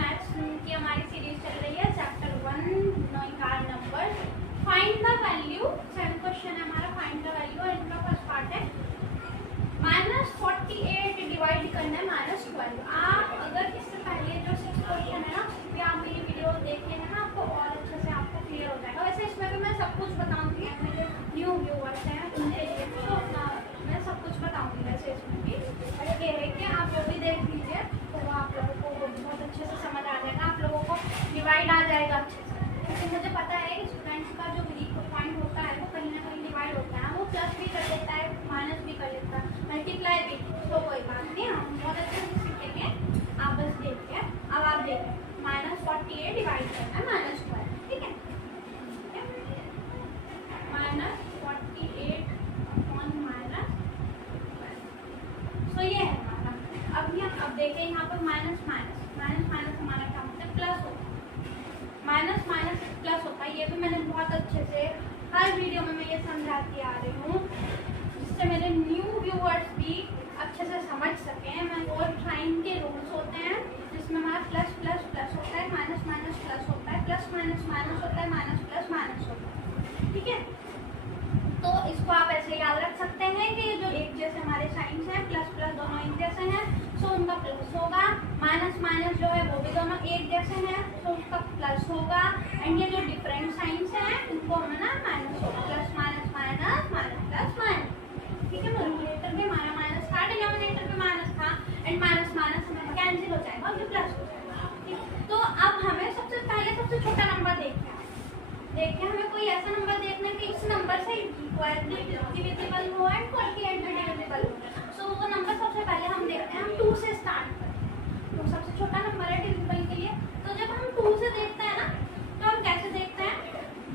Maths की हमारी series चल रही है, chapter 1 knowing car number, find the value. 7 question है हमारा, फाइंड द वैल्यू। और इनका फर्स्ट पार्ट है -48 डिवाइड करना है -12। आप अगर इससे पहले जो 6 क्वेश्चन है ना, ये आप मेरी वीडियो देख लेना ना, आपको और अच्छे से आपको क्लियर हो जाएगा। वैसे इसमें भी मैं सब कुछ बताऊंगी, मेरे न्यू व्यूअर्स हैं उनके लिए तो मैं सब कुछ बताऊंगी। वैसे इसमें भी ये है कि आप वो भी देख लीजिए, तो आप लोगों को बहुत अच्छे से समझ आ जाएगा, आप लोगों को डिवाइड आ जाएगा अच्छे से। क्योंकि मुझे पता है कि स्टूडेंट्स का जो वीक पॉइंट होता है वो कहीं ना कहीं डिवाइड होता है, वो प्लस भी कर लेता है, माइनस भी कर लेता है, मल्टीप्लाई भी। तो कोई बात नहीं, हम बहुत अच्छे से सीखेंगे, आप बस देखिए। अब आप देखिए -48 डिवाइड करना है -12, ठीक है। -48 अपॉन -12, तो ये है हमारा। अब देखें यहाँ पर माइनस हमारा क्या होता है, प्लस होता है। माइनस प्लस होता है, ये भी मैंने बहुत अच्छे से हर वीडियो में मैं ये समझाती आ रही हूँ, जिससे मेरे न्यू व्यूअर्स भी अच्छे से समझ सकें। मैं और साइन के रूल्स होते हैं जिसमें हमारा प्लस प्लस प्लस होता है, माइनस माइनस प्लस होता है, प्लस माइनस माइनस होता है, माइनस प्लस माइनस होता है, ठीक है। तो इसको आप ऐसे याद रख सकते हैं कि ये जो एक जैसे हमारे साइंस हैं, प्लस प्लस दोनों एक जैसे हैं, सो उनका प्लस होगा। माइनस माइनस जो है वो भी दोनों एक जैसे हैं, तो उसका प्लस होगा। एंड ये जो डिफरेंट साइंस हैं उनको हमें ना माइनस होगा, plus minus minus minus plus minus, ठीक है। न्यूमरेटर में हमारा माइनस था, डिनोमिनेटर में माइनस था, एंड माइनस माइनस हमें कैंसिल हो जाएगा और ये प्लस हो जाएगा, ठीक। तो अब हमें सबसे पहले सबसे छोटा नंबर देखना है। देखिए हमें कोई ऐसा नंबर देखना है कि इस नंबर से डिविजिबल हो एंड 48 भी डिविजिबल हो। सो वो नंबर सबसे पहले हम देखते हैं, हम 2 से स्टार्ट करते हैं। तो सबसे छोटा नंबर है डिविजिबल के लिए। तो जब हम 2 से देखते हैं ना, तो हम कैसे देखते हैं,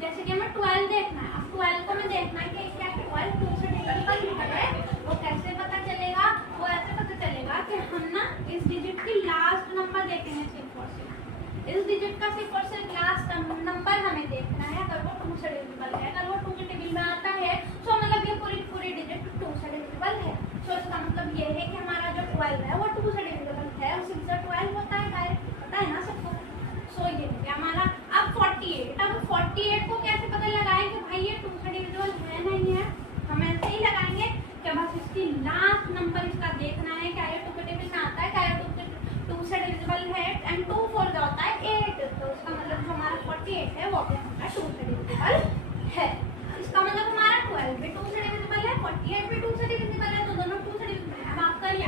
जैसे कि हमें 12 देखना है। अब 12 को हमें देखना है कि क्या 12 2 से डिविजिबल है। वो कैसे पता चलेगा, वो ऐसे पता चलेगा कि हम ना इस डिजिट की लास्ट नंबर देखेंगे, सिर्फ और सिर्फ इस डिजिट का सिर्फ और सिर्फ लास्ट नंबर हमें देखना है। अगर वो 2 से डिविजिबल है, अगर वो 2 के टेबल में आता है, तो मतलब ये पूरी डिजिट 2 से डिविजिबल है। तो इसका मतलब ये है कि हमारा जो 12 है वो 2 से डिविजिबल है, उसी से 12 होता है, डायरेक्ट पता है ना सबको। सो ये है हमारा। अब 48 को कैसे पता लगाएं कि भाई ये 2 से डिविजिबल है नहीं है, हम ऐसे ही लगाएंगे कि बस इसकी लास्ट नंबर इसका देखना है, क्या ये 2 के टेबल में आता है, क्या ये 2 से डिविजिबल है। एंड 2 4 जो होता है 8, तो इसका मतलब जो हमारा 48 है वो भी हमारा 2 से डिविजिबल है। इसका मतलब हमारा 12 भी 2 से डिविजिबल है, 48 भी 2 से डिविजिबल है, तो दोनों 2 से डिविजिबल है। अब आप करिए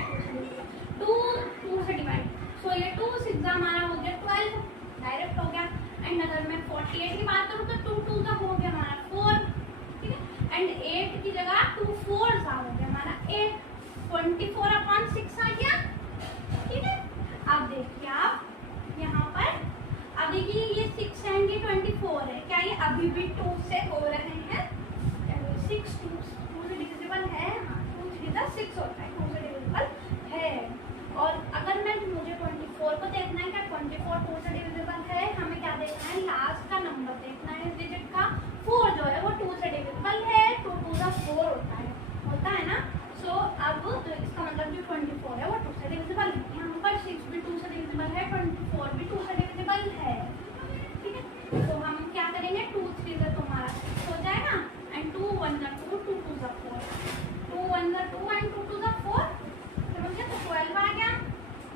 2 से डिवाइड, सो ये 2 6 हमारा हो गया 12, डायरेक्ट हो गया। एंड अगर मैं 48 की बात करूँ तो 2 2 का हो गया हमारा 4, ठीक है। एंड 8 की जगह 2 4 हो गया हमारा 8, 24 अपॉन 6 आ गया, ठीक है। अब देखिए आप यहाँ पर, अब देखिए ये 6 एंड ये 24 है, क्या ये अभी भी 2 से हो रहे हैं? 6 2 से डिविजिबल है, 2 3 6 होता है, 2 से डिविजिबल है। और अगर मुझे 24 को देखना है, क्या 24 2 से डिविजिबल है, हमें क्या देखना है, लास्ट का नंबर देखना है इस डिजिट का। 4 जो है वो 2 से डिविजिबल है, 2 2 4 होता है ना। सो अब तो इसका मतलब जो 24 है वो 2 से डिविजिबल है। यहाँ पर 6 भी 2 से डिविजिबल है, 24 भी 2 से डिविजिबल है, ठीक है। तो हम क्या करेंगे, 2 3 से तुम्हारा 6 हो जाएगा, एंड 2 1 2 2 2 4, 2 1 2 एंड 2 2 4, समझ गए, तो 12 आ गया,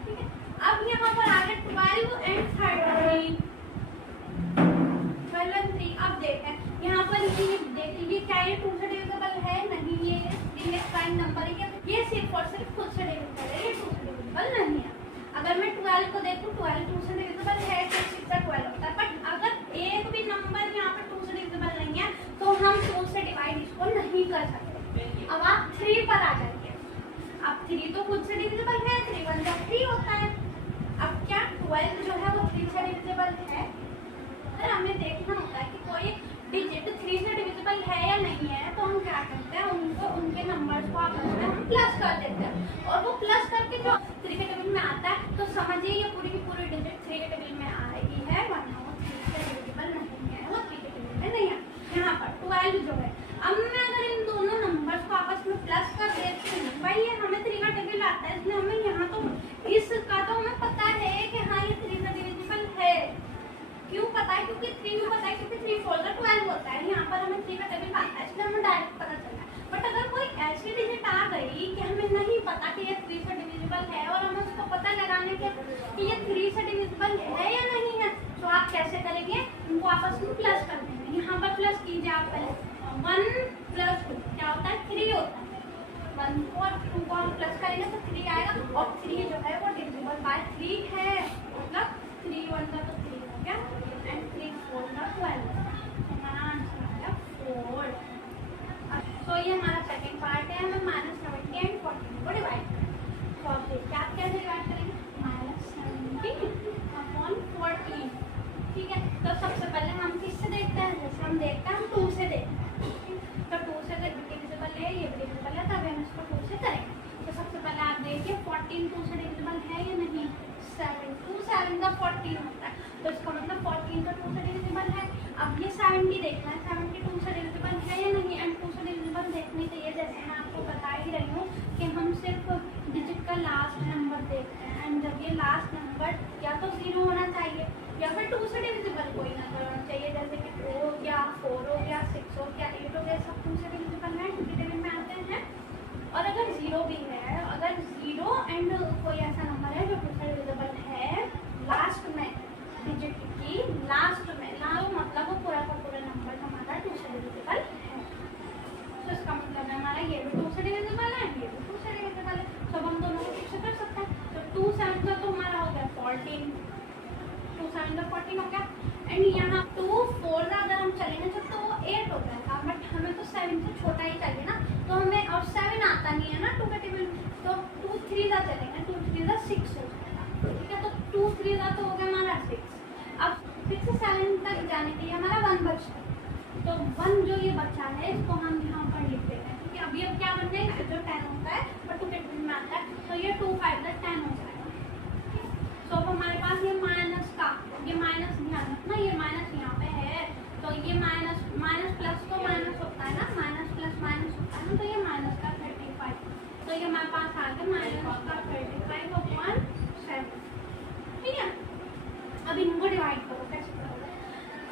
ठीक है। अब यहाँ पर आ गया 12 एंड 13, 12 एंड 3। अब देखें यहाँ पर देख लीजिए, क्या ये 2 से डिविजिबल है? नहीं, ये प्राइम नंबर है, ये सिर्फ और सिर्फ खुद से डिविजिबल है, ये 2 से डिविजिबल नहीं है। अगर मैं 12 को देखूँ, 12 2 से डिविजिबल है, तो 6 का 12 होता है। बट अगर एक भी नंबर यहाँ पर 2 से डिविजिबल नहीं है, तो हम 2 से डिवाइड इसको नहीं कर सकते। अब आप 3 पर आ जाइए। अब 3 तो खुद से डिविजिबल है, 3 1 3 होता है। अब क्या 12 जो है वो 3 से डिविजिबल है? अगर हमें देखना होता है कि कोई डिजिट 3 से डिविजिबल है या नहीं है, तो हम क्या करते हैं, उनको उनके नंबर्स को आपस में हम प्लस कर देते हैं। और वो प्लस करके जो 3 के टेबल में आता है, तो समझिए ये पूरी की पूरी डिजिट 3 के टेबल में आ रही है, वरना वो 3 से डिविजिबल नहीं है, वो 3 के टेबल में नहीं है। यहाँ पर 12 जो है, अब मैं अगर इन दोनों नंबर्स को आपस में प्लस कर देती हूँ, भाई ये हमें 3 का टेबल आता है, इसलिए हमें यहाँ तो इसका तो हमें पता है कि हाँ ये 3 से डिविजिबल आपस में प्लस कर देंगे। यहाँ पर प्लस कीजिए आप पहले, 1 + 2 क्या होता है, 3 होता है। 1 को और 2 को हम प्लस करेंगे तो 3 आएगा, और 3 जो है वो डिविजिबल बाय 3 है, मतलब 3 × 1 तो 3 हो गया, एंड 3 × 4 = 12। हमारा आंसर आ गया 4। तो ये हमारा सेकंड पार्ट है, हमें -70 एंड 14 को डिवाइड करें। तो अब देखिए आप कैसे डिवाइड करेंगे, -70/14। ठीक है, तो सबसे पहले हम किससे देखते हैं, जैसे हम देखते हैं हम 2 से देखते हैं। तो 2 से अगर डिविजिबल है, ये डिविजिबल है, तब हम इसको 2 से करेंगे। तो सबसे पहले आप देखिए 14 2 से डिविजिबल है या नहीं, 7 2 7 का 14 होता है, तो इसका मतलब 14 तो 2 से डिविजिबल है। अब ये 70 देखना है, 70 2 से डिविजिबल है या नहीं, एंड 2 से डिविजिबल देखने के लिए जैसे मैं आपको बता ही रही हूँ कि हम सिर्फ डिजिट का लास्ट नंबर देखते हैं, एंड जब ये लास्ट नंबर या तो 0 होना चाहिए या फिर 2 से डिविजिबल कोई नंबर होना चाहिए, जैसे कि 2 हो गया, 4 हो गया, 6 हो गया, 8 हो गया, सब 2 से डिविजिबल है, 2 टेबल में आते हैं। और अगर 0 भी है, अगर 0 एंड कोई ऐसा नंबर है जो 2 से डिविजिबल है, लास्ट में डिजिट की लास्ट में मतलब वो पूरा का पूरा नंबर हमारा 2 से डिविजिबल है। तो इसका मतलब है हमारा ये भी 2 से डिविजिबल है, ये भी 2 से डिविजिबल है, तो हम दोनों को 2 से कर सकते हैं। तो 2 7 का तो हमारा हो गया 14, 2 7 का 14 हो गया, एंड यहाँ 2 4 का अगर हम चलेंगे तो 8 हो जाएगा, बट हमें तो 7 से छोटा ही चाहिए ना, तो हमें और 7 आता नहीं है ना 2 के टेबल में, तो 2 3 का चलेंगे, 2 3 का 6 हो जाएगा। ठीक है, तो 2 3 का तो हो गया हमारा 6। अब 6 से 7 तक जाने के लिए हमारा 1 बचता है, तो 1 जो ये बचा है इसको हम यहाँ पर लिख देते हैं। ठीक है, अब ये क्या बन जाएगा, जो 10 होता है और 2 के टेबल में आता है, तो ये 2 5 10 हो जाएगा। तो अब हमारे पास ये माइनस का, ये माइनस ध्यान रखना, ये माइनस यहाँ पे है, तो ये माइनस प्लस तो माइनस होता है ना, माइनस प्लस माइनस होता है ना, तो ये माइनस का 35, तो ये हमारे पास आ गया माइनस का 35/7। ठीक है, अब इनको डिवाइड करो, कैसे करोगे,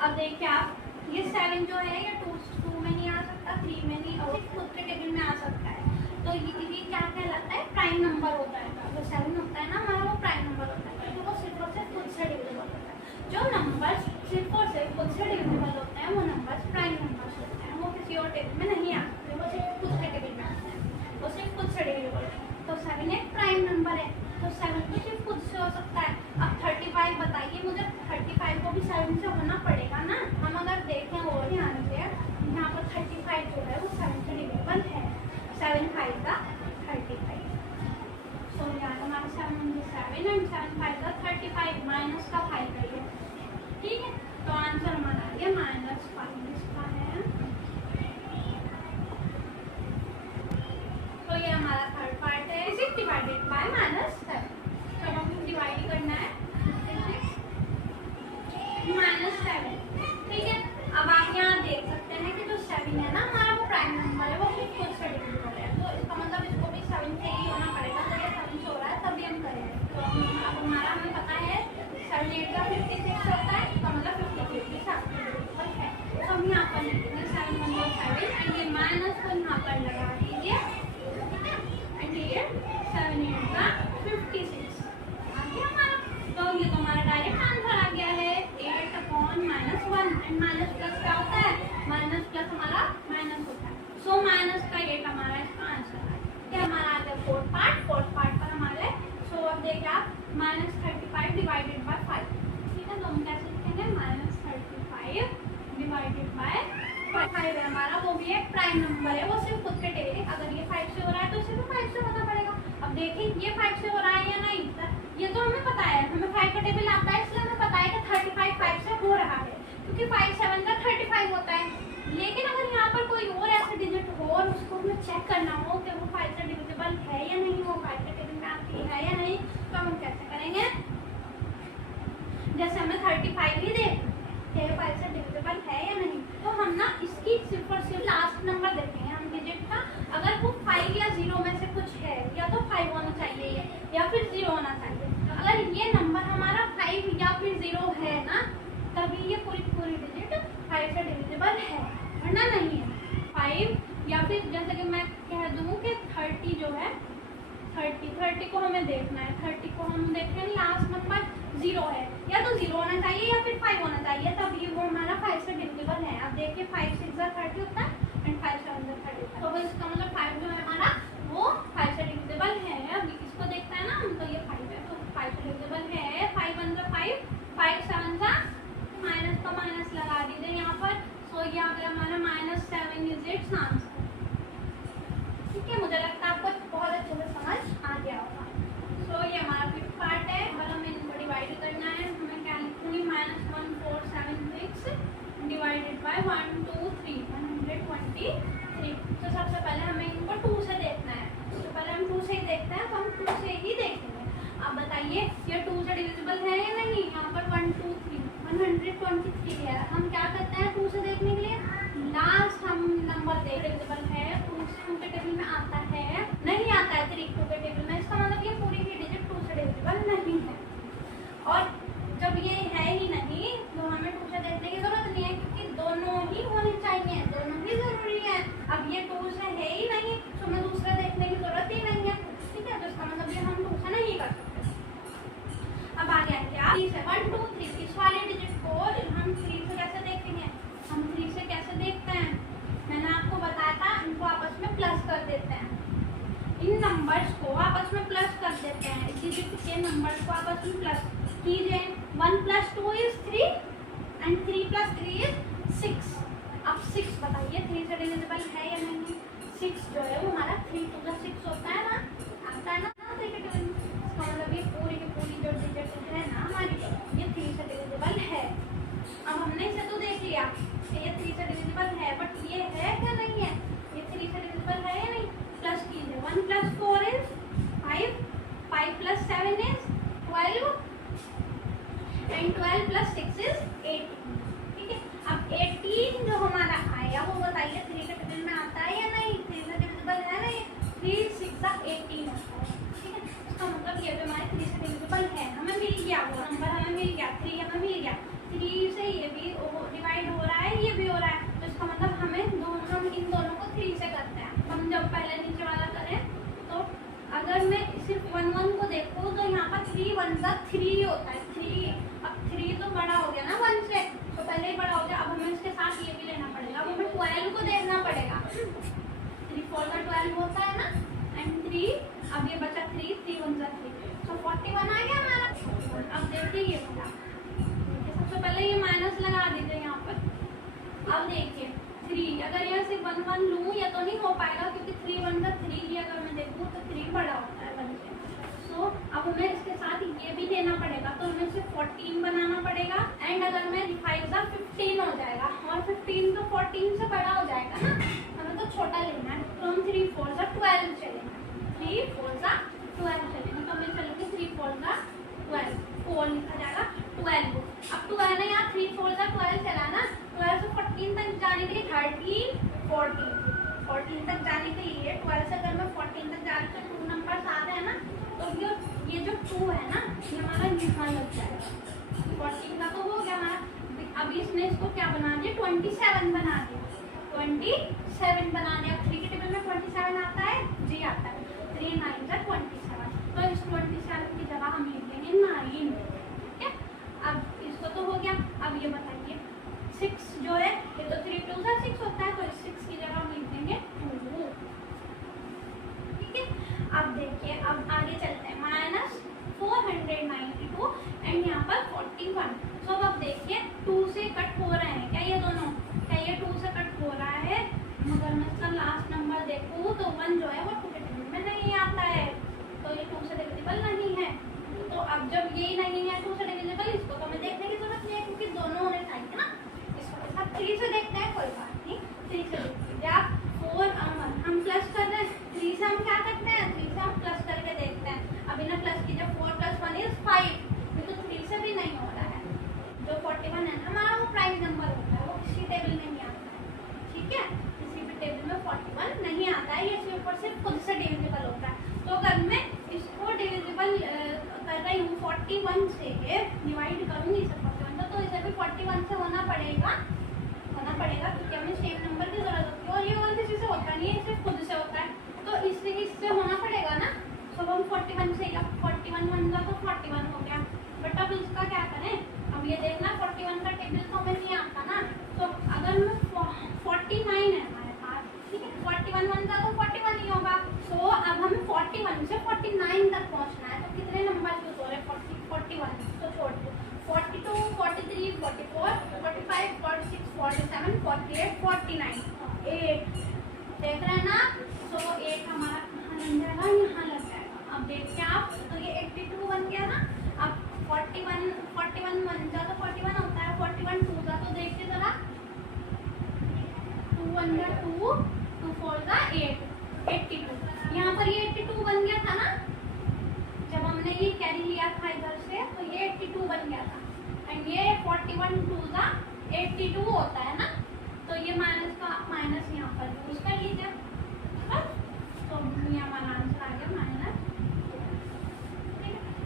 अब देखिए आप ये 7 जो है ये 2 में नहीं आ सकता, 3 में नहीं, और खुद के टेबल में आ सकता है, तो ये क्या कहलाता है, प्राइम नंबर होता है। जो 7 होता है ना हमारा, वो प्राइम नंबर होता है, क्योंकि वो सिर्फ और सिर्फ खुद से डिविजिबल होता है। जो नंबर सिर्फ और सिर्फ खुद से डिविजिबल होते हैं वो नंबर प्राइम नंबर्स होते हैं, वो किसी और टेबल में नहीं आते, वो सिर्फ खुद के टेबल में आते हैं, वो सिर्फ खुद से डिविजिबल होते हैं। तो 7 एक प्राइम नंबर है, तो 7 तो सिर्फ खुद से हो सकता है। अब 35 बताइए मुझे, 35 को भी 7 से होना पड़ेगा ना, हम अगर देखें और ध्यान से यहाँ पर 35 जो है वो 7 से डिविजिबल है, 7 5 का 35, सो यहाँ हमारा 7 एंड 7 5 का 35, माइनस का 5 है ये। ठीक है, तो आंसर हमारा आ गया -5 इसका है। तो ये हमारा थर्ड पार्ट है, 6 डिवाइडेड बाय -7, तो हमें डिवाइड करना है -7। ठीक है, अब आप यहाँ देख सकते हैं कि जो 7 है ना हमारा, वो प्राइम नंबर है, वो सिर्फ खुद से डिविजिबल है, तो इसका मतलब इसको भी 7 से ही होना पड़ेगा, तो ये 7 से हो रहा है तभी हम करेंगे। तो अब हमारा हमें पता है 7 8 का 56 होता है, इसका मतलब 53 भी 7 से डिविजिबल है, तो हम यहाँ पर लिखेंगे 7 1 7, एंड ये माइनस को यहाँ पर लगा दीजिए, एंड ये 7 8 का 56 आ गया हमारा। तो ये तो हमारा डायरेक्ट आंसर आ गया है 8/-1, एंड माइनस प्लस क्या होता है, माइनस प्लस हमारा माइनस होता है, सो माइनस का 8 हमारा इसका आंसर आ गया। हमारा आ गया फोर्थ पार्ट पर हमारे। सो अब देखिए आप -35 डिवाइडेड बाय 5। ठीक है, तो हम कैसे लिखेंगे, -35 डिवाइडेड बाय 5 है हमारा, वो भी एक प्राइम नंबर है, वो सिर्फ खुद के टेबल, अगर ये 5 से हो रहा है तो इसे भी 5 से होना पड़ेगा। अब देखिए ये 5 से हो रहा है या नहीं, ये तो हमें पता है, हमें 5 का टेबल आता है, इसलिए हमें पता है कि 35 5 से हो रहा है, क्योंकि 5 7 का 35 होता है। लेकिन अगर यहाँ पर कोई और ऐसे डिजिट हो और उसको हमें चेक करना हो कि वो 5 से डिविजिबल है या नहीं, वो 5 के टेबल में आती है या नहीं, तो हम कैसे करेंगे, जैसे हमें 35 ही दे कि 5 से डिविजिबल है या नहीं, तो हम ना इसकी सिर्फ और सिर्फ लास्ट नंबर देखेंगे हम डिजिट का, अगर वो 5 या 0 में से कुछ है, या तो 5 होना चाहिए या फिर 0 होना चाहिए। अगर ये नंबर हमारा 5 या फिर 0 है ना, तभी ये पूरी डिजिट 5 से डिविजिबल है, वरना नहीं है। 5 या फिर जैसे कि मैं कह दूँ कि 30 जो है, 30 को हमें देखना है, 30 को हम देखें लास्ट नंबर जीरो है, या तो जीरो होना चाहिए या फिर 5 होना चाहिए, तब ये वो हमारा 5 से डिविजिबल है। अब देखिए 5 6 30 होता है एंड 5 7 30 होता है, तो इसका मतलब 5 जो है हमारा वो 5 से डिविजिबल है। अब इसको देखते हैं ना हम, तो ये 5 है, तो 5 से डिविजिबल है। 5 1 5, 5 7 का माइनस का माइनस लगा दीजिए यहाँ पर, सो ये आ गया हमारा -7 इज इट्स आंसर। ठीक है, मुझे लगता है आपको बहुत अच्छे से समझ आ गया होगा। सो ये हमारा फिफ्थ पार्ट है, और हमें इनको डिवाइड करना है। हमें क्या लिखूंगी, -1476 डिवाइडेड बाय 1 2 3 123। तो सबसे पहले हमें इनको 2 से देखना है, तो पहले हम 2 से ही देखते हैं, तो हम 2 से ही देखेंगे। अब बताइए ये 2 से डिविजिबल है या नहीं। यहाँ पर 1 2 3 123 है। हम क्या करते हैं 2 से देखने के लिए, लास्ट हम नंबर देख डिविजिबल है 2 के टेबल में आता है, नहीं आता है 3 2 के टेबल में, इसका मतलब ये पूरी की डिजिट 2 से डिविजिबल नहीं है। और जब ये है ही नहीं तो हमें 2 से देखने की जरूरत नहीं है, क्योंकि दोनों ही होने चाहिए, दोनों ही जरूरी है। अब ये 2 से है ही नहीं, तो हमें दूसरा देखने की जरूरत ही नहीं है। ठीक है, तो इसका मतलब ये हम 2 से नहीं कर सकते। अब आ गया क्या 3 से 1 2 3, इस वाले डिजिट को हम 3 से कैसे देखेंगे, हम 3 से कैसे देखते हैं, मैंने आपको बताया था, इनको आपस में प्लस कर देते हैं। इन नंबर्स को आपस में प्लस कर देते हैं, डिजिट के नंबर्स को आपस में प्लस कीजिए। 1 + 2 = 3 एंड 3 + 3 = 6। अब 6 बताइए 3 से डिविजिबल है या नहीं। 6 जो है वो हमारा 3 2 6 होता है ना, आता है ना 3 के टेबल में। इसका मतलब ये पूरी की पूरी जो डिजिट है ना हमारी, ये 3 से डिविजिबल है। अब हमने इसे तो देख लिया कि ये 3 से डिविजिबल है, बट ये है क्या नहीं है, ये 3 से डिविजिबल है या नहीं। प्लस कीजिए, 1 + 4 = 5, 5 + 7 = 12 एंड 12 + 6 = 18। ठीक है, अब 18 जो हमारा आया वो बताइए 3 के टेबल में आता है या नहीं, 3 से डिविजिबल है नहीं, 3 6 18 होता है। ठीक है, इसका मतलब ये भी हमारे 3 से डिविजिबल है, हमें मिल गया वो नंबर, हमें मिल गया 3, हमें मिल गया 3 से ये भी डिवाइड हो रहा है, ये भी हो रहा है, तो इसका मतलब हम इन दोनों को 3 से करते हैं। हम जब पहले नीचे वाला करें तो अगर मैं सिर्फ 1 1 को देखूँ तो यहाँ पर 3 1 का 3 होता है, 3। अब 3 तो बड़ा हो गया ना 1 से, तो पहले ही बड़ा हो गया। अब हमें इसके साथ ये भी लेना पड़ेगा, अब हमें 12 को देखना पड़ेगा। 3 4 का 12 होता है ना, एंड 3, अब ये बचा 3 3 1 का 3, तो 41 आ गया हमारा। अब देखिए ये बचा, सबसे पहले ये माइनस लगा दीजिए यहाँ पर। अब देखिए 3, अगर यहाँ सिर्फ 1 1 लूँ या तो नहीं हो पाएगा, क्योंकि 3 1 का 3 ही अगर मैं देखूँ तो 3 बड़ा होता है 1 से। सो अब हमें इसके साथ ये भी लेना पड़ेगा, तो हमें इसे 14 बनाना पड़ेगा। एंड अगर मैं 5 का 15 हो जाएगा, और 15 तो 14 से बड़ा हो जाएगा ना, हमें तो छोटा लेना है, तो हम 3 4 का 12 चलेंगे, 3 4 का 12 चलेंगे, तो हमें चलेंगे 3 4 का 12, 4 लिखा जाएगा 12। अब 12 है यहाँ, 3 4 का 12 चला ना, 12 से 14 तक जाने के लिए 13 14 तक जाने के लिए 12 से अगर मैं 14 तक जा रही तो 2 नंबर आते हैं ना, तो ये जो 2 है ना ये हमारा यहाँ लग जाएगा। 14 का तो हो गया हमारा। अब इसने इसको क्या बना दिया, 27 बना दिया, 27 बना दिया। 3 के टेबल में 27 आता है जी, आता है। 3 9 का 27, तो इस 27 की जगह हम लिख देंगे 9। ठीक है, अब इसको तो हो गया। अब ये बताइए 6 जो है, ये तो 3 2 का 6 होता है, तो इस 6 की जगह हम लिख देंगे 2। ठीक है, अब देखिए अब आगे चलते हैं, -492 एंड यहाँ पर 41। तो अब देखिए 2 से कट हो रहे हैं क्या ये दोनों, क्या ये 2 से कट हो रहा है। मगर मैं इसका लास्ट नंबर देखूँ तो 1 जो है वो 2 के टेबल में नहीं आता है, तो ये 2 से डिविजिबल नहीं है। तो अब जब ये नहीं है 2 से डिविजिबल, इसको तो हमें देखने की जरूरत नहीं है, क्योंकि दोनों होने चाहिए ना। इसको सब 3 से देखते हैं, कोई बात नहीं, 3 से देखते हैं। आप 4 हम प्लस कर रहे हैं, 3 से हम क्या करते हैं, 3 से हम प्लस करके देखते हैं। अब इन्हें प्लस कीजिए, 4 + 1 = 5, ये तो 3 से भी नहीं हो रहा है। जो 41 है ना हमारा, वो प्राइम नंबर होता है, वो किसी टेबल में नहीं आता है। ठीक है, किसी भी टेबल में 41 नहीं आता है, ये सिर्फ खुद से डिविजिबल होता है। तो अगर मैं इसको डिविजिबल कर रही हूँ 41 से, डिवाइड करूँगी इसे 41 तो इसे भी 41 से होना पड़ेगा, क्योंकि हमें सेम नंबर की जरूरत होती है, और ये वाला किसी से होता नहीं है, सिर्फ खुद से होता है, तो इससे होना पड़ेगा ना। तो हम 41 से, अब 41 1 का तो 41 हो गया, बट अब अब इसका क्या करें, अब ये देखना 41 का टेबल तो हमें नहीं आता ना, तो अगर मैं 49 है हमारे पास, ठीक है, 41 वन का तो 41 ही होगा। सो अब हमें 41 से 49 तक पहुंचना है, तो कितने नंबर यूज हो रहे हैं, 41 तो छोड़ दो, 42, 43, 44, 45, 46, 47, 48, 49, 8 देख रहे हैं ना। सो 8 हमारा कहाँ लग जाएगा, यहाँ लग जाएगा। अब देखिए आप, तो ये 82 बन गया ना। अब 41 बन जा तो 41 होता है, 41 टू का तो देखिए जरा, 2 1 जा 2, 2 4 जा 8, 82। यहाँ पर ये 82 बन गया था ना, जब हमने ये कैरी लिया था इधर से, तो ये 82 बन गया था। एंड ये 41 टू का 82 होता है ना, तो ये माइनस का आप माइनस यहाँ पर यूज कर लीजिए, तो ये हमारा आंसर आ गया माइनस।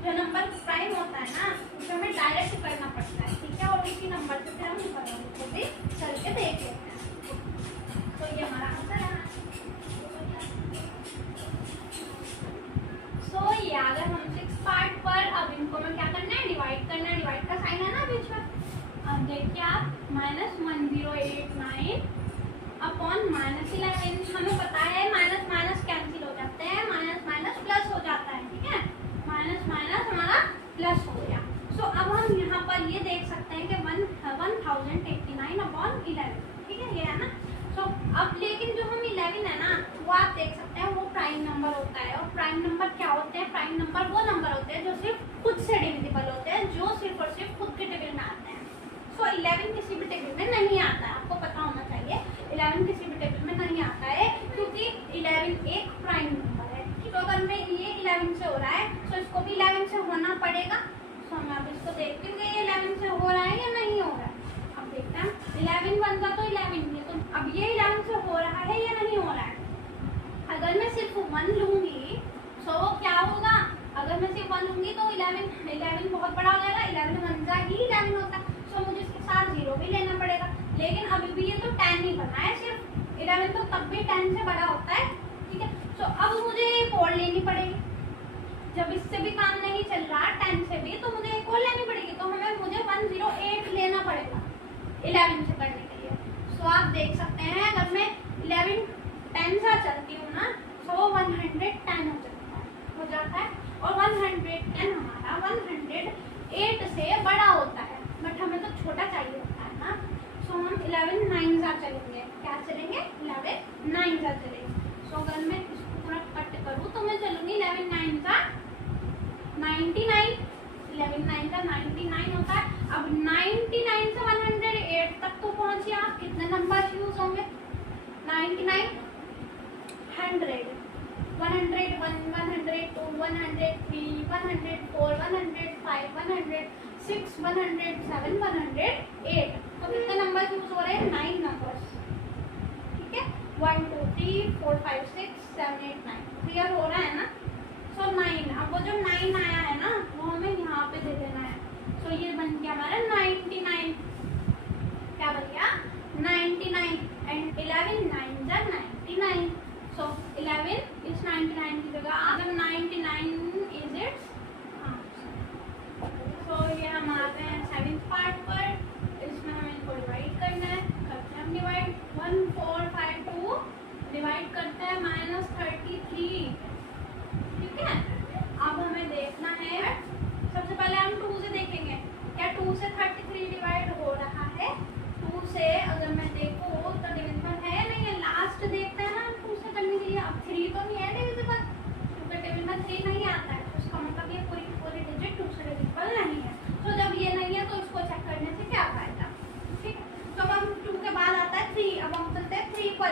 जो नंबर प्राइम होता है ना, उसमें हमें डायरेक्ट करना पड़ता है, ठीक है, और इसी नंबर से फिर हम इसको भी करके देख लेते हैं। तो ये हमारा आंसर है। सो ये आ गया हम 6 पार्ट पर। अब इनको में क्या करना है, डिवाइड करना है, डिवाइड का साइन है ना बीच में। अब देखिए आप, -1089 अपॉन -11, हमें पता है माइनस माइनस कैंसिल हो जाते हैं, माइनस माइनस प्लस हो जाता है, ठीक है, माइनस माइनस हमारा प्लस हो गया। सो अब हम यहाँ पर ये देख सकते हैं कि 1089 अपॉन 11, ठीक है, ये है ना। सो अब लेकिन जो हम 11 है ना, वो आप देख सकते हैं वो प्राइम नंबर होता है। और प्राइम नंबर क्या होते हैं, प्राइम नंबर वो नंबर होते हैं जो सिर्फ खुद से डिविजिबल होते हैं, जो सिर्फ और सिर्फ खुद के टेबल में आते हैं। सो 11 किसी भी टेबल में नहीं आता है, आपको पता होना चाहिए 11 किसी भी टेबल में नहीं आता है, क्योंकि 11 एक प्राइम नंबर है। तो अगर मैं ये 11 से हो रहा है, तो इसको भी 11 से होना पड़ेगा। सो मैं अब इसको देखती हूँ कि ये 11 से हो रहा है या नहीं हो रहा है। अब देखते हैं, 11 बनता तो 11 है, तो अब ये 11 से हो रहा है या नहीं हो रहा है। अगर मैं सिर्फ 1 लूंगी, सो क्या होगा, अगर मैं सिर्फ 1 लूंगी तो 11 बहुत बड़ा हो जाएगा, 11 1 जा ही 11 होता है। सो मुझे इसके साथ 0 भी लेना पड़ेगा, लेकिन अभी भी ये तो 10 ही बना है, सिर्फ 11 तो तब भी 10 से बड़ा होता है, ठीक है। सो अब मुझे एक और लेनी पड़ेगी, जब इससे भी काम नहीं चल रहा 10 से भी, तो मुझे एक और लेनी पड़ेगी, तो मुझे 108 लेना पड़ेगा 11 से करने के लिए। सो आप देख सकते हैं, अगर मैं 11 10 से चलती हूँ ना, सो 110 हो जाता है, और 110 हमारा 108 से बड़ा होता है, बट हमें तो छोटा चाहिए होता है ना। सो हम 11 9 जा चलेंगे, क्या चलेंगे, 11 9 जा चलेंगे। सो अगर मैं इसको पूरा कट करूँ तो मैं चलूंगी 11 9 का 99, 11 9 का 99 होता है। अब 99 से 108 तक तो पहुंचिए आप, कितने नंबर यूज होंगे, 99, 100, 101, 102, 103, 104, 105, 106, 107, 108, तो कितने नंबर यूज हो रहे हैं, 9 नंबर्स, ठीक है, 1 2 3 4 5 6 7 8 9, क्लियर हो रहा है ना। सो 9, अब वो जो 9 आया है ना, वो हमें यहाँ पे दे देना है। सो ये बन गया हमारा 99, क्या बन गया, 99, एंड 11 9 जा 99। सो 11 इस 99 की जगह अगर 99 इज इट्स आंसर। सो ये हम आते हैं 7th पार्ट पर, इसमें हमें इनको डिवाइड करना है, करते हैं हम डिवाइड, 1 4 5 2 डिवाइड करते हैं -33, ठीक है। अब हमें देखना है, सबसे पहले हम 2 से देखेंगे, क्या 2 से 33 डिवाइड हो रहा है, 2 से अगर मैं देखूँ तो डिविजिबल है नहीं है, लास्ट देखते हैं ना 2 से करने के लिए। अब 3 तो नहीं है डिविजिबल, क्योंकि टेबल में 3 नहीं आता है, तो उसका मतलब ये पूरी डिजिट 2 से डिविजिबल नहीं है। तो जब ये नहीं है तो इसको चेक करने से क्या फायदा, ठीक है। तो अब हम 2 के बाद आता है 3, अब हम चलते हैं 3 पर,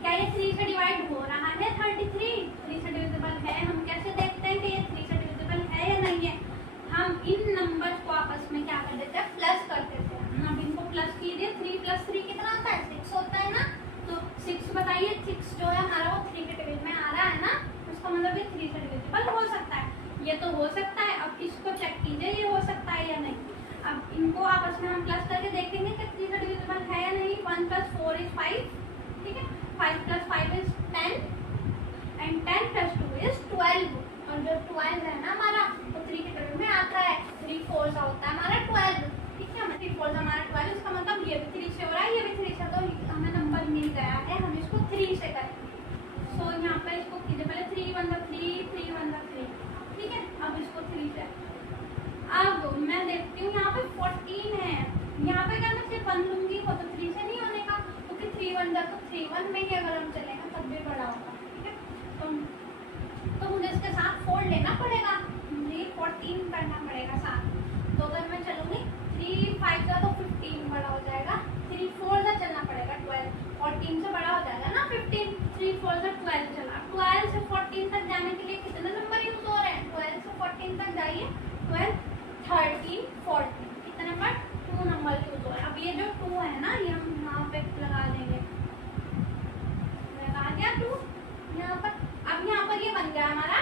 क्या ये 3 से डिवाइड हो रहा है 33, 3 से डिविजिबल है। हम कैसे देखते हैं कि ये 3 से डिविजिबल है या नहीं है, हम इन नंबर्स को आपस में क्या कर देते हैं, प्लस कर देते हैं। अब इनको प्लस कीजिए, 3 + 3 कितना होता है, 6 होता है ना। तो 6 बताइए, 6 जो है हमारा वो 3 के टेबल में आ रहा है ना, उसका मतलब ये 3 से डिविजिबल हो सकता है, ये तो हो सकता है। अब इसको चेक कीजिए, ये हो सकता है या नहीं। अब इनको आपस में हम प्लस करके देखेंगे कि 3 से डिविजिबल है या नहीं। 1 + 4 = 5, ठीक है, 5 + 5 = 10, एंड 10 + 2 = 12, और जो 12 है ना हमारा वो 3 के टेबल में आता है। 3 4 सा होता है हमारा 12, ठीक है। 3 4 सा हमारा 12, इसका मतलब ये भी 3 से हो रहा है, ये भी 3 से, तो हमें नंबर मिल गया है, हम इसको 3 से करेंगे। सो यहाँ पर इसको कीजिए पहले 3 1 3 3 1 3, ठीक है। अब इसको 3 से, अब मैं देखती हूँ यहाँ पे 14 है, यहाँ पे क्या मैं सिर्फ 1 लूंगी, वो तो 3 से नहीं होने का, क्योंकि 3 1 तो 3 1 में ही अगर हम चलेगा तब भी बड़ा होगा, ठीक है। तो मुझे इसके साथ 4 लेना पड़ेगा, मुझे 14 करना पड़ेगा साथ। तो अगर मैं चलूंगी 3 5 का तो 15 बड़ा हो जाएगा, 3 4 का चलना पड़ेगा 12, 14 से बड़ा हो जाएगा ना 15, 3 4 से 12 चला। 12 से 14 तक जाने के लिए कितने नंबर यूज हो रहे हैं? 12 से 14 तक जाइए, 12 13 14, कितने नंबर? 2 नंबर यूज हो रहे हैं। अब ये जो 2 है ना, ये हम यहाँ पे लगा देंगे, लगा दिया 2 यहाँ पर। अब यहाँ पर ये बन गया हमारा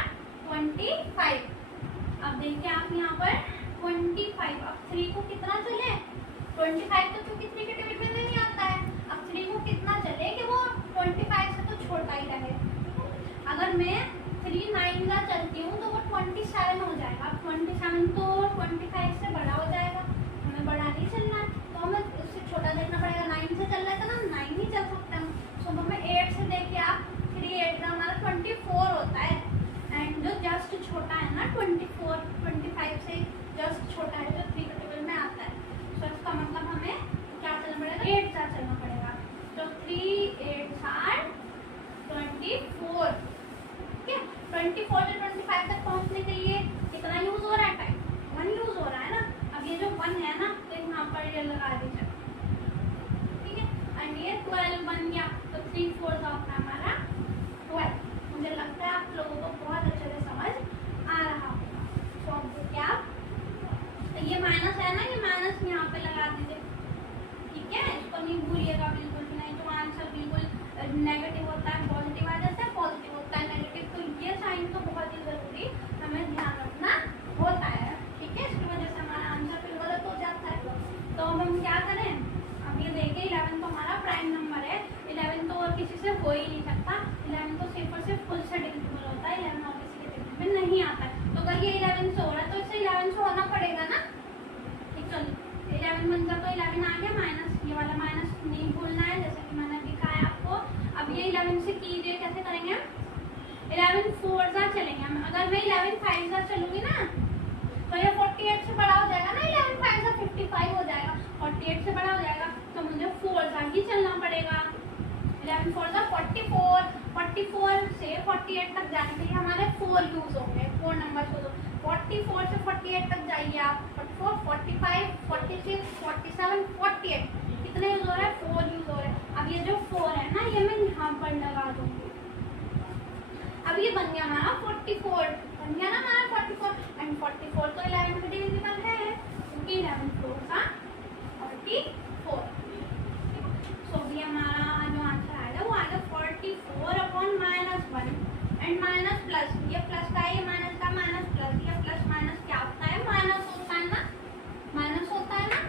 25। अब देखिए आप यहाँ पर 25, अब 3 को कितना चले? 25 तो क्योंकि 3 के टेबल में नहीं आता है, अब 3 को कितना चले कि वो 25 से तो छोटा ही रहे। अगर मैं 3 9 का चलती हूँ तो वो 27 हो जाएगा। अब 27 तो 25 से बड़ा हो जाएगा, हमें बड़ा नहीं चलना है, तो हमें उससे छोटा देखना पड़ेगा। 9 से चल रहा है तो ना 9 ही चल सकते हैं। सो हमें 8 से देखिए आप, 3 8 का हमारा 24 होता है, एंड जो जस्ट छोटा है ना 24 25 से जस्ट छोटा है, जो 3 के टेबल में आता है। सो इसका मतलब हमें क्या चलना पड़ेगा? 8 सा चलना पड़ेगा। तो 3 8 24, ठीक है। 24 से 25 तक पहुंचने के लिए कितना यूज हो रहा है? टाइम 1 यूज हो रहा है ना। अब ये जो 1 है ना, तो यहाँ पर ये लगा दीजिए, ठीक है। एंड ये 12 बन गया, तो 3 4 का होता है हमारा 12। मुझे लगता है आप लोगों को बहुत अच्छे से समझ आ रहा होगा। तो अब क्या, ये माइनस है ना, ये माइनस यहाँ पे लगा दीजिए, ठीक है। इसको नहीं भूलिएगा बिल्कुल भी नहीं, तो आंसर बिल्कुल नेगेटिव होता है, पॉजिटिव आ जाता है, पॉजिटिव होता है नेगेटिव, तो ये साइन तो बहुत ही जरूरी हमें ध्यान रखना होता है, ठीक है। इसकी वजह से हमारा आंसर फिर गलत हो जाता है। तो अब हम क्या करें? अब ये देखिए 11 तो हमारा प्राइम नंबर है, 11 तो और किसी से हो ही नहीं सकता, 11 तो सिर्फ और सिर्फ फुल से डिविजिबल होता है, 11 और किसी के टेबल में नहीं आता है। तो अगर ये 11 से हो रहा है तो इससे 11 से होना पड़ेगा ना, ठीक। चलो 11 बन जाए तो 11 आ गया, माइनस ये वाला माइनस नहीं भूलना है, जैसे कि मैंने दिखाया आपको। अब ये 11 से कीजिए, कैसे करेंगे? 11 4 सा चलेंगे हम। अगर मैं 11 5 सा चलूंगी ना, तो ये 48 से बड़ा हो जाएगा ना, 11 5 सा 55 हो जाएगा, 48 से बड़ा हो जाएगा, तो मुझे 4 सा ही चलना पड़ेगा। 11 4 सा 44, 44 से 48 तक जाने के लिए हमारे 4 यूज होंगे, 4 नंबर यूज होंगे। 44 से 48 तक जाइए आप, 44 45 46 47 48, कितने यूज हो रहा है? 4 यूज हो रहा है। अब ये जो 4 है ना, ये मैं यहाँ पर लगा दूंगी। अब ये बन गया हमारा 44, बन गया ना हमारा 44, एंड 44 तो 11 में डिविजिबल है, क्योंकि 11 4 का 44। सो भी हमारा जो आंसर आएगा वो आएगा 44/-1 एंड माइनस प्लस, ये प्लस का है, ये माइनस का, माइनस प्लस, ये प्लस माइनस क्या होता है? माइनस होता है ना, माइनस होता है ना।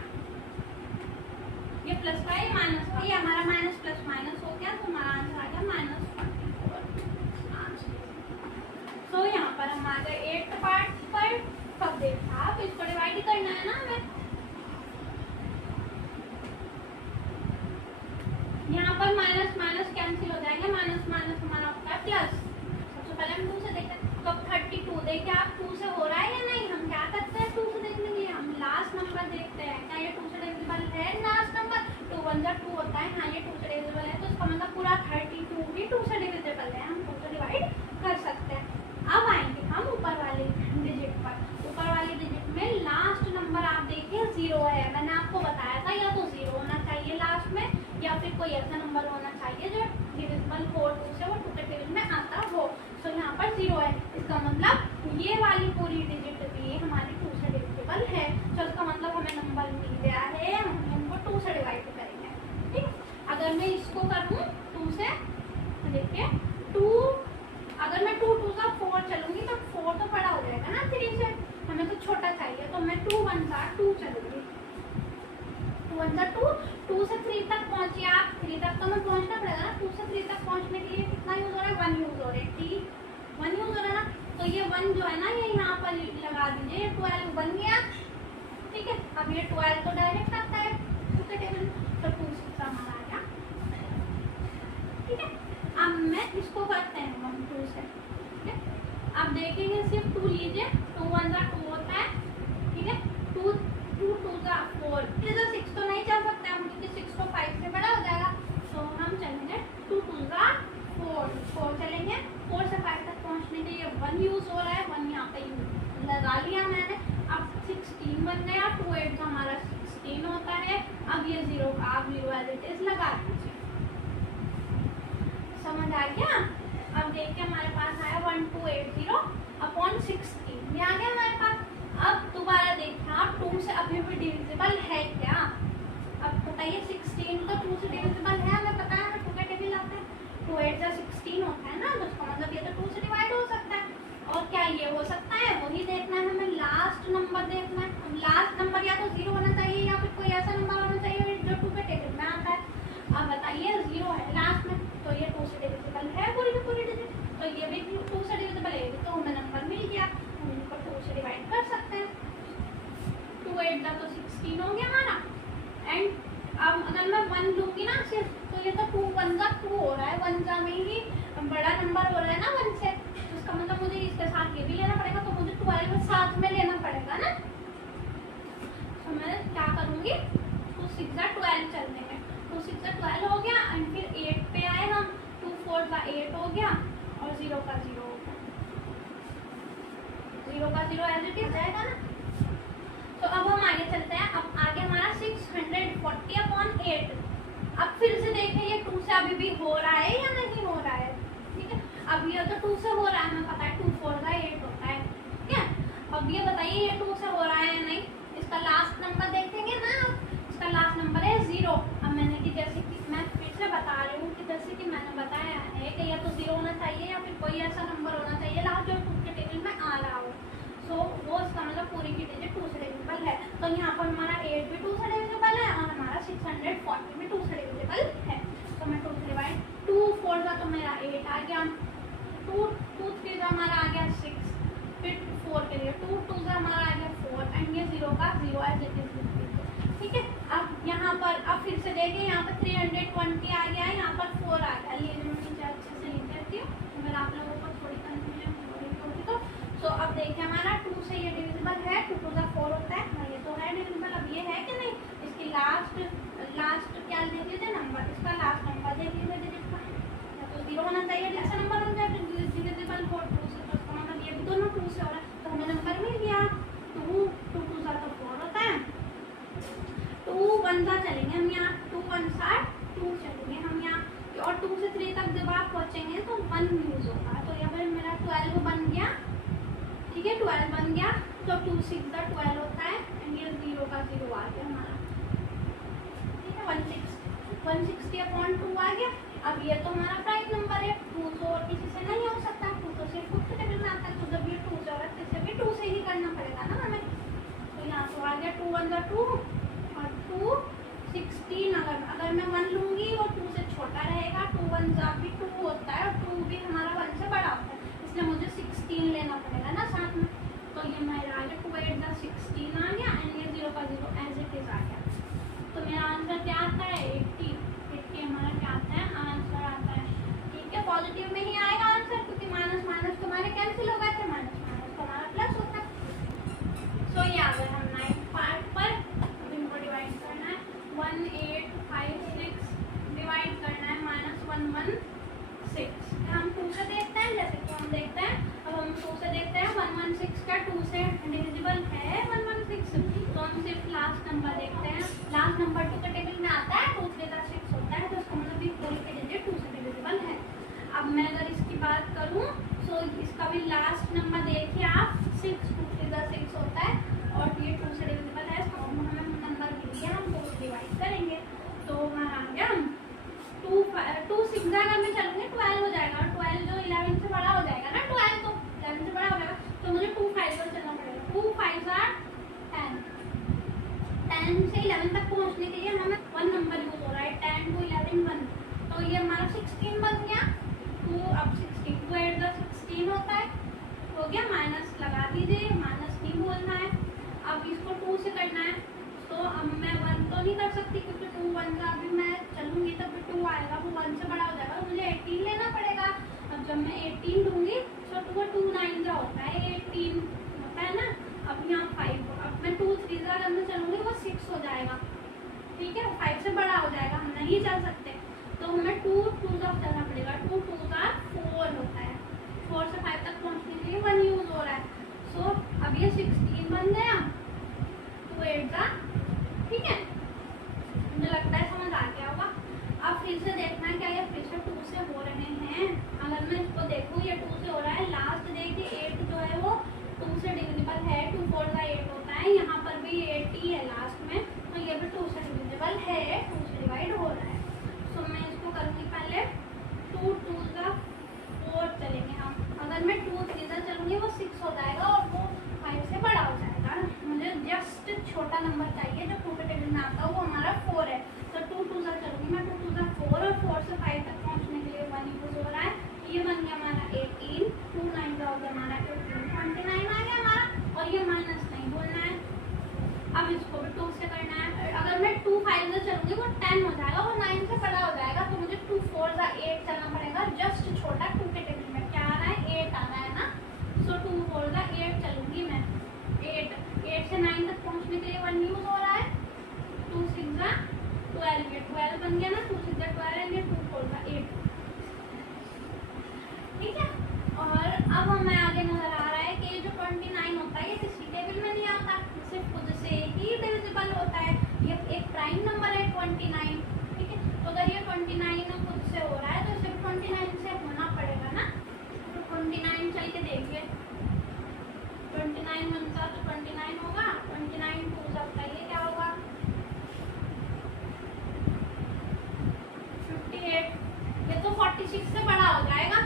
ये प्लस का है, माइनस का, ये हमारा माइनस प्लस माइनस हो गया, तो हमारा आंसर आ गया -44। तो यहाँ पर हम आ गए 8th पार्ट पर। कब देखा आप, इसको डिवाइड करना है ना हमें। यहाँ पर माइनस माइनस कैंसिल हो जाएंगे, माइनस माइनस हमारा होता है प्लस। सबसे पहले हम 2 से देखते हैं, तो 32 देखिए आप 2 से हो रहा है या नहीं। हम क्या करते हैं 2 से देखने के लिए? हम लास्ट नंबर देखते हैं, क्या ये 2 से डिविजिबल है? लास्ट नंबर 2 1 2 होता है, हाँ ये 2 से डिविजिबल है, तो इसका मतलब पूरा 32 भी 2 से डिविजिबल है, हम 2 से डिवाइड कर सकते हैं। अब आएंगे हम ऊपर वाले डिजिट पर। ऊपर वाले डिजिट में लास्ट नंबर आप देखिए 0 है, मैंने आपको बताया था, या तो 0 होना चाहिए लास्ट में, या फिर कोई ऐसा नंबर होना चाहिए जो डिविजिबल हो 2 से, वो 2 के टेबल में आता हो। तो यहाँ पर 0 है, इसका मतलब ये वाली पूरी डिजिट भी हमारी 2 से डिविजिबल है, तो इसका मतलब हमें नंबर मिल गया है, हम इनको 2 से डिवाइड करेंगे, ठीक। अगर मैं इसको करूँ 2 से, देखिए 2, अगर मैं 2 2 का 4 चलूंगी तो 4 तो बड़ा हो जाएगा ना 3 से, हमें तो छोटा चाहिए, तो मैं 2 1 2 चलूंगी, 2 1 2, 2 से 3 तक पहुंचिए आप, 3 तक तो मैं पहुंचना पड़ेगा ना, 2 से 3 तक पहुंचने के लिए कितना यूज हो रहा है? 1 यूज हो रहा है, 1 यूज हो रहा है ना। तो ये 1 जो है ना ये यहाँ पर लगा दीजिए, ये 12 बन गया। ठीक है, अब ये 12 तो डायरेक्ट आता है टू के टेबल, तो 2 6 हमारा आ गया। ठीक है, अब मैं इसको करते हैं 1 2 से। ठीक है, आप देखेंगे सिर्फ 2 लीजिए, 2 1 जा 2 होता है। ठीक है, 2 2 2 जा 4, फिर 6 तो नहीं चल सकता है क्योंकि 6 तो 5 से बड़ा हो जाएगा, तो हम चलेंगे 2 2 जा 4 चलेंगे। 4 से 5 तक पहुंचने के लिए 1 यूज हो रहा है, 1 यहाँ पे यूज लगा लिया मैंने। अब 16 बन गया, 2 8 का हमारा 16 होता है। अब ये 0 का आप 0 एज इट इज लगा दीजिए। समझ आ गया? अब देखिए हमारे पास आया 1280 अपॉन 16, ये आ गया हमारे पास। अब दोबारा देखिए आप 2 से अभी भी डिविजिबल है क्या? अब बताइए 16 तो 2 से डिविजिबल है, हमें पता है, हमें 2 का टेबल आता है। 2 8 जा 16 होता है ना, तो इसका मतलब ये तो 2 से डिवाइड हो सकता है। और क्या ये हो सकता है? वही देखना है हमें, लास्ट नंबर देखना है। लास्ट नंबर या तो 0 होना चाहिए या फिर कोई ऐसा नंबर होना चाहिए जो 2 के टेबल में आता है। अब बताइए 0 है लास्ट में, तो ये 2 से डिविजिबल है पूरी की पूरी डिजिट, तो ये भी 2 से डिविजिबल है, तो हमें नंबर मिल गया, हम इनको 2 से डिवाइड कर सकते हैं। 2 8 का तो 16 हो गया हमारा। एंड अब अगर मैं 1 लूँगी ना सिर्फ, तो ये तो 2 1 का 2 हो रहा है, 1 जा में ही बड़ा नंबर हो रहा है ना 1 से, तो इसका मतलब मुझे इसके साथ ये भी लेना पड़ेगा, तो मुझे 12 साथ में लेना पड़ेगा ना। तो मैं क्या करूँगी, 2 6 जा 12 चल देंगे, 2 6 जा 12 हो गया। एंड फिर 8 पे आए हम, 2 4 का 8 हो गया और 0 का 0 हो गया। 0 का 0 एज इट इज जाएगा ना। तो अब हम आगे चलते हैं। अब आगे हमारा 640 अपॉन 8। अब फिर से देखें ये 2 से अभी भी हो रहा है या नहीं हो रहा है। ठीक है, अब ये तो 2 से हो रहा है, हमें पता है 2 4 का 8 होता है। ठीक है, अब ये बताइए ये 2 से हो रहा है या नहीं। इसका लास्ट नंबर देखेंगे ना, इसका लास्ट नंबर है 0। अब मैंने कि जैसे कि मैं फिर से बता रही हूँ कि जैसे कि मैंने बताया है कि या तो 0 होना चाहिए या फिर कोई ऐसा नंबर होना चाहिए लास्ट जो 2 के टेबल में आ रहा हो। सो वो इसका मतलब पूरी की डिजिट 2 से डिविजिबल है। तो यहाँ पर हमारा 8 भी 2 से डिविजिबल है और हमारा 640 भी 2 से डिविजिबल है। तो मैं 2 से डिवाइड, 2 4 का तो मेरा 8 आ गया, 2 2 3 का हमारा आ गया 6, फिर 4 के लिए 2 2 का हमारा आ गया 4 एंड ये 0 का 0 एज इट इज। ठीक है, अब यहाँ पर अब फिर से देखें, यहाँ पर 320 आ गया है, यहाँ पर 4 आ गया। ये मैं नीचे अच्छे से लिख देती हूँ अगर आप लोगों को थोड़ी कंफ्यूजन हो रही होगी तो। सो अब देखिए हमारा 2 से ये डिविजिबल है, 2 2 का 4 होता है, ये तो है डिविजिबल। अब ये है कि नहीं, इसकी लास्ट क्या देख लीजिए नंबर, इसका लास्ट नंबर देख लीजिए डिजिट का, या तो 0 होना चाहिए, ऐसा नंबर होना चाहिए डिविजिबल 4 2 से, तो इसका मतलब ये भी दोनों 2 से हो रहा है, तो हमें नंबर मिल गया 2 2 2 का तो 4 होता है। 2 1 सा चलेंगे हम यहाँ, 2 1 सा 2 चलेंगे हम यहाँ, और 2 से 3 तक जब आप पहुँचेंगे तो 1 यूज होगा। तो यहाँ पर मेरा 12 बन गया। ठीक है, 12 बन गया, तो 2 6 का 12 होता है एंड ये 0 का 0 आ गया हमारा। ठीक है, 160 अपॉन 2 आ गया। अब ये तो हमारा प्राइम नंबर है, 2 तो और किसी से नहीं हो सकता, 2 तो सिर्फ खुद के टेबल में आता है, तो जब ये 2 से हो रहा है तो भी 2 से ही करना पड़ेगा ना हमें। तो यहाँ तो आ गया 2 1 का 2 और 2 16। अगर मैं 1 लूँगी वो 2 से छोटा रहेगा, 2 1 जा भी 2 होता है और 2 भी हमारा 1 से बड़ा होता है, इसलिए मुझे 16 लेना पड़ेगा ना साथ में। तो ये मेरा आ गया 2 8 जा 16 आ गया एंड ये 0 का 0 एज इट इज आ गया। तो मेरा आंसर क्या आता है 80 हमारा क्या आता है आंसर आता है। ठीक है, पॉजिटिव में ही आएगा आंसर क्योंकि माइनस माइनस तुम्हारे कैंसिल हो गए थे, माइनस माइनस हमारा प्लस होता है। सो ये आ गया हम 9th पार्ट पर। अब इनको डिवाइड करना है, 1 8 5 6 डिवाइड करना है -1 1 6। हम 2 से देखते हैं, जैसे कि हम देखते हैं, अब हम 2 से देखते हैं 1 1 6 का 2 से डिविजिबल है 1 1 6, तो हम सिर्फ लास्ट नंबर देखते हैं। लास्ट नंबर 2 के टेबल में आता है, 2 3 का 6 होता है, तो इसका मतलब भी पूरी की डिजिट 2 से डिविजिबल है। अब मैं अगर इसकी बात करूँ तो इसका भी लास्ट नंबर देखिए आप, 6 2 3 का 6 होता है और ये 2 से डिविजिबल है, इसका मतलब हमें नंबर मिल गया, हम 2 डिवाइड करेंगे तो हमारा आ गया 2 6 अगर मैं चलूँगी 12 हो जाएगा, और 12 जो 11 से बड़ा हो जाएगा ना, 12 तो 11 से बड़ा हो जाएगा, तो मुझे 2 5 पर चलना पड़ेगा। 2 5 10 10 से 11 तक पहुँचने के लिए हमें 1 नंबर यूज हो रहा है, 10 to 11 1, तो ये हमारा 16 बन गया। 2 अब 16 2 8 16 होता है, हो दीजिए, माइनस नहीं बोलना है। अब इसको 2 से करना है, तो अब मैं 1 तो नहीं कर सकती क्योंकि 2 1 का अभी मैं चलूंगी तब भी 2 आएगा, वो 1 से बड़ा हो जाएगा, तो मुझे 18 लेना पड़ेगा। अब जब मैं 18 दूंगी तो 2 9 का होता है 18 होता है ना। अब यहाँ 5, अब मैं 2 3 करना चलूंगी वो 6 हो जाएगा, ठीक है, 5 से बड़ा हो जाएगा, हम नहीं चल सकते, तो हमें 2 2 का चलना पड़ेगा। 2 2 का 4 होता है, 4 से 5 तक पहुँचने के लिए 1 यूज हो रहा है। सो अब ये 16 बन गया, 2 8 का, ठीक है, मुझे लगता है समझ आ गया होगा। अब फिर से देखना है क्या ये फिर से 2 से हो रहे हैं। अगर मैं इसको देखूँ ये 2 से हो रहा है, लास्ट देखिए 8 जो है वो 2 से डिविजिबल है, 2 4 का 8 होता है, यहाँ पर भी 8 ही है लास्ट में, तो ये भी 2 से डिविजिबल है, 2 से डिवाइड हो रहा है। सो मैं इसको करूँगी पहले 2 2 का 4 चलेंगे हम, अगर मैं 2 3 का चलूँगी वो 6 हो जाएगा और वो 5 से बड़ा हो जाएगा। मुझे जस्ट छोटा नंबर चाहिए जो 2 के टेबल में आता है, वो हमारा 4 है, तो 2 2 का चलूँगी मैं, 2 2 का 4 और 4 से 5 तक पहुँचने के लिए 1 यूज हो रहा है। ये बन गया हमारा 18, 2 9 का हो गया हमारा 18, 29 आ गया हमारा, और ये माइनस नहीं बोलना है। अब इसको भी 2 से करना है, अगर मैं 2 5 से चलूँगी वो 10 हो जाएगा, वो 9 से बड़ा हो जाएगा, तो मुझे 2 4 का 8 चलना पड़ेगा, जस्ट छोटा 2 के टेबल में क्या आ रहा है 8 आ रहा है ना, सो 2 4 का 8 चलूँगी मैं, 8 से 9 तक पहुँचने के लिए 1 यूज हो रहा है, 2 6 का 12, ये 12 बन गया ना, 2 6 का 12 है, 2 4 का 8, ठीक है। और अब हमें आगे नजर आ रहा है कि ये जो 29 होता है ये किसी टेबल में नहीं आता, सिर्फ खुद से ही डिविजिबल होता है, ये एक प्राइम नंबर है 29, ठीक है, तो अगर ये 29 खुद से हो रहा है तो सिर्फ 29 से होना पड़ेगा ना, तो 29 चल के देखिए, 29 बनता तो 29 होगा, 29 2 सकता है, ये क्या होगा 58, ये तो 46 से बड़ा हो जाएगा,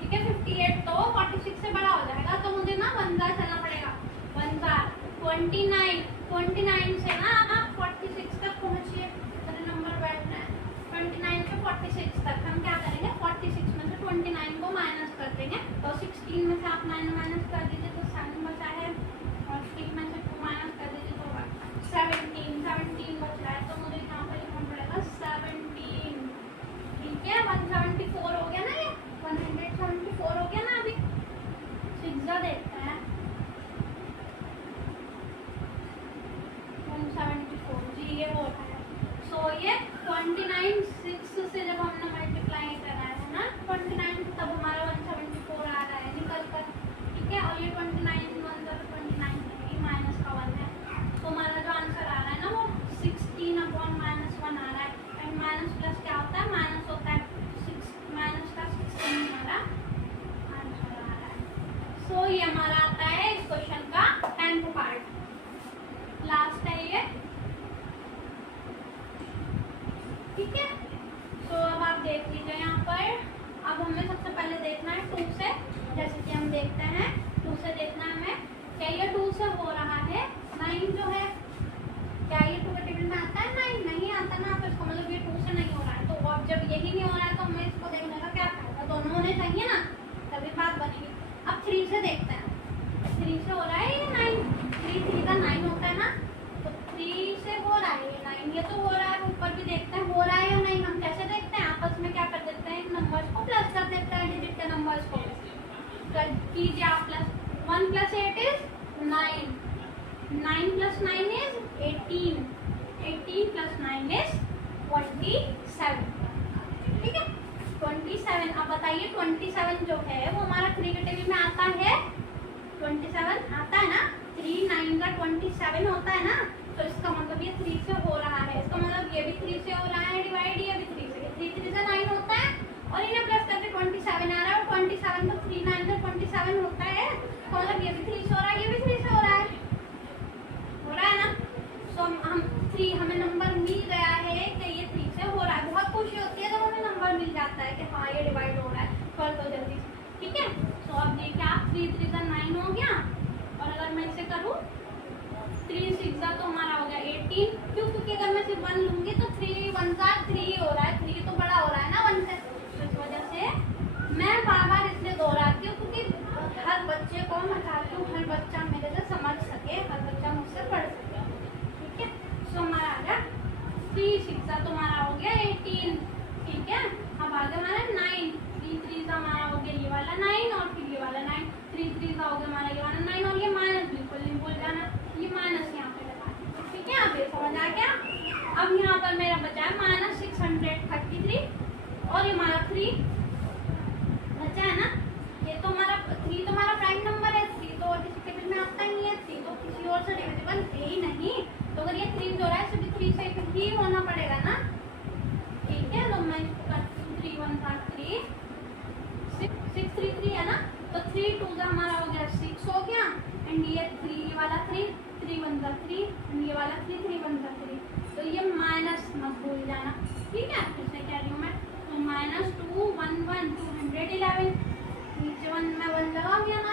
ठीक है, 58 तो 46 से बड़ा हो जाएगा, तो मुझे ना 1 का चलना पड़ेगा, 1 का 29 से ना आप 46 तक पहुंचिए, मेरे नंबर बैठना है 29 से 46 तक, हम क्या करेंगे 46 में से 29 को माइनस कर देंगे, तो 16 में से आप 9 माइनस कर दीजिए तो 7 बचा है, और 3 में से 2 माइनस कर दीजिए तो 17 बच रहा है, तो मुझे यहाँ पर लिखना पड़ेगा 17, ठीक है, 174 हो गया ना, ये 174 हो गया ना। अभी 6 देखते हैं, 174 जी ये हो रहा है, सो ये 29 6 से जब हमने मल्टीप्लाई करा है ना 29 तब हमारा 174 आ रहा है निकल कर, ठीक है, और ये 29 29 नहीं माइनस का 1 है, तो हमारा जो आंसर आ रहा है ना वो 16/-1 आ रहा है, एंड माइनस प्लस क्या होता है माइनस होता है, माइनस का 16 हमारा आंसर आ रहा है। सो ये हमारा आता है इस क्वेश्चन का 10th पार्ट, लास्ट है ये, ठीक है। तो अब आप देख लीजिए यहाँ पर, अब हमें सबसे पहले देखना है 2 से, जैसे कि हम देखते हैं 2 से देखना है हमें, क्या ये 2 से हो रहा है 9 जो है, क्या ये 2 के टेबल में आता है 9 नहीं आता ना, तो इसका मतलब ये 2 से नहीं हो रहा है, तो अब जब यही नहीं हो रहा है तो हमें इसको देखने का क्या फायदा, दोनों होने चाहिए ना, तभी बात बनेगी। अब 3 से देखते हैं, 3 से हो रहा है ये 9, 3 3 का 9 होता है ना, तो 3 से हो रहा है ये 9, ये तो हो रहा है, ऊपर भी देखते हैं हो रहा है या नहीं, हम कैसे देखते हैं आपस में क्या कर देते हैं, नंबर्स को प्लस कर देते हैं, डिजिट के नंबर्स को कीजिए आप, प्लस 1 + 8 इज 9, 9 + 9 इज 18, 18 + 9 इज 27, ठीक है 27। अब बताइए 27 जो है वो हमारा 3 के टेबल में आता है, 27 आता है ना, 3 9 का 27 होता है ना, तो इसका मतलब ये 3 से हो रहा है, इसका मतलब ये भी 3 से हो रहा है डिवाइड, ये भी 3 से, 3 3 से 9 होता है, और इन्हें प्लस करके 27 आ रहा है, और 27 तो 3 9 का 27 होता है, तो मतलब ये भी 3 से हो रहा है, ये भी 3 से हो रहा है ना, सो हम 3 हमें नंबर मिल गया है कि ये 3 से हो रहा है, बहुत खुशी होती है जब हमें नंबर मिल जाता है कि हाँ ये डिवाइड हो रहा है, कर दो जल्दी, ठीक है। तो अब देखिए आप 3 3 का 9 हो गया, और अगर मैं इसे करूँ 3 6 का तो हमारा हो गया 18, क्यों, क्योंकि अगर मैं सिर्फ 1 लूंगी तो 3 1 का 3 हो रहा है, 3 तो बड़ा हो रहा है ना 1 से, तो इस वजह से मैं बार बार इसलिए दोहराती हूँ, क्योंकि हर बच्चे को कितना हो गया हमारा ये वाला 9 और ये माइनस बिल्कुल नहीं भूल जाना, ये माइनस यहाँ पे लगा देंगे। ठीक है, आप ये समझ आ गया। अब यहाँ पर मेरा बचा है -633 और ये हमारा 3 बचा है ना। ये तो हमारा 3 तो हमारा प्राइम नंबर है, 3 तो और किसी टेबल में आता ही नहीं है, 3 तो किसी और से डिविजिबल है ही नहीं। तो अगर ये 3 जो रहा है सिर्फ 3 से ही होना पड़ेगा ना। ठीक है, तो मैं इसको करती हूँ 3 1 3 633 है ना। तो 3 2 का हमारा हो गया 6 हो गया, एंड ये 3 वाला 3 3 1 3 एंड ये वाला 3 3 1 3। तो ये माइनस मत भूल जाना। ठीक है, फिर से कह रही हूँ मैं, तो -2 1 1 211 नीचे 1 में 1 लगा दिया ना,